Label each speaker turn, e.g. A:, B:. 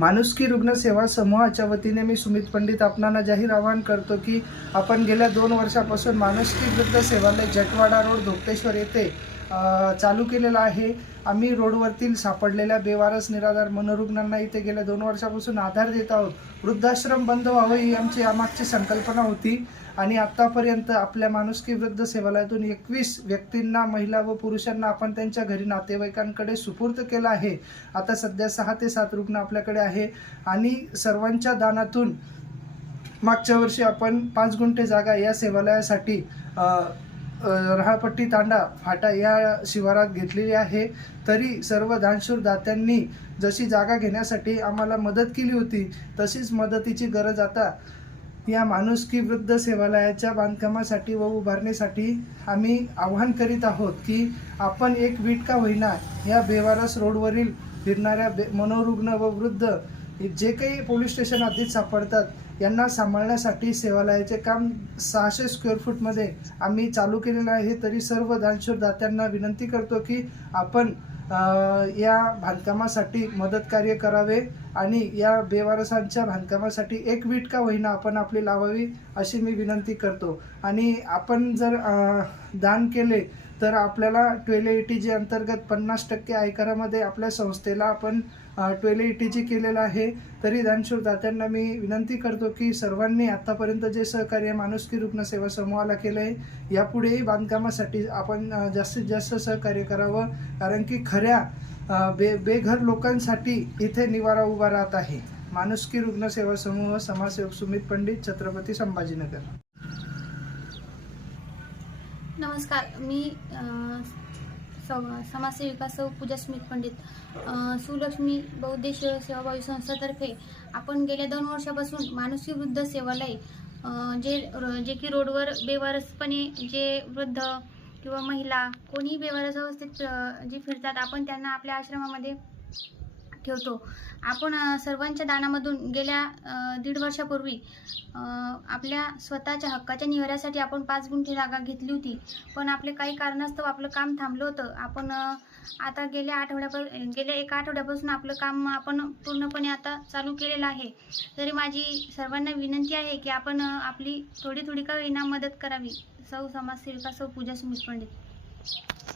A: माणुसकी सेवा समूहाच्या वतीने मी सुमित पंडित आपणांना जाहीर आवाहन करतो की आपण गेल्या दोन वर्षापासून माणुसकी वृद्ध सेवालय जटवाडा रोड धोपेश्वर येथे चालू केलेला आहे आम्ही रोडवरती सापडलेल्या बेवारस निराधार मनोरुग्णांना इथे गेल्या दोन वर्षापासून आधार देत आहोत वृद्धाश्रम बंद व्हावं ही आमची यामागची संकल्पना होती आणि आत्तापर्यंत आपल्या माणुसकी वृद्ध सेवालयातून एकवीस व्यक्तींना महिला व पुरुषांना आपण त्यांच्या घरी नातेवाईकांकडे सुपूर्द केला आहे आता सध्या सहा ते सात रुग्ण आपल्याकडे आहे आणि सर्वांच्या दानातून मागच्या वर्षी आपण पाच गुंठे जागा या सेवालयासाठी रहापट्टी तांडा फाटा या शिवारात घेतलेली आहे तरी सर्व दानशूर दात्यांनी जशी जागा घेण्यासाठी आम्हाला मदत केली होती तशीच मदतीची गरज आता या माणुसकी वृद्ध सेवालयाच्या बांधकामासाठी व उभारणीसाठी आम्ही आव्हान करीत आहोत की आपण एक वीट का होईना या बेवारस रोडवरील फिरणाऱ्या बे मनोरुग्ण व वृद्ध जे काही पोलीस स्टेशन आधीच सापडतात यांना सांभाळण्यासाठी सेवालयाचे काम सहाशे स्क्वेअर फूटमध्ये आम्ही चालू केलेलं आहे तरी सर्व दानशूर दात्यांना विनंती करतो की आपण या बांधकामासाठी मदत कार्य करावे आणि या बेवारसांच्या बांधकामासाठी एक वीट का होईना आपण आपली लावावी अशी मी विनंती करतो आणि आपण जर दान केले तर आपल्याला ट्वेल एटी जी अंतर्गत पन्नास टक्के आयकरामध्ये आपल्या संस्थेला आपण ट्वेल एटी जी केलेलं आहे तरी दानशूर दात्यांना मी विनंती करतो की सर्वांनी आत्तापर्यंत जे सहकार्य माणुसकी रुग्णसेवा समूहाला केलं आहे यापुढेही बांधकामासाठी आपण जास्तीत जास्त सहकार्य करावं कारण की खऱ्या बे बेघर लोकांसाठी इथे निवारा उभा राहत आहे माणुसकी रुग्णसेवा समूह समाजसेवक सुमित पंडित छत्रपती संभाजीनगर
B: नमस्कार मी समाजसेविका सौ पूजा स्मित पंडित सुलक्ष्मी सेवा सेवाभावी संस्थातर्फे आपण गेल्या दोन वर्षापासून मानसी वृद्ध सेवालय जे जे की रोडवर बेवारसपणे जे वृद्ध किंवा महिला कोणीही बेवारस अवस्थेत जे फिरतात आपण त्यांना आपल्या आश्रमामध्ये ठेवतो आपण सर्वांच्या दानामधून गेल्या दीड वर्षापूर्वी आपल्या स्वतःच्या हक्काच्या निवाऱ्यासाठी आपण पाच गुंठे जागा घेतली होती पण आपले काही कारणास्तव आपलं काम थांबलं होतं आपण आता गेल्या आठवड्यापासून गेल्या एका आठवड्यापासून आपलं काम आपण पूर्णपणे आता चालू केलेलं आहे तरी माझी सर्वांना विनंती आहे की आपण आपली थोडी थोडी का विना मदत करावी सौ समाजसेविका सौ पूजा सुमित पंडित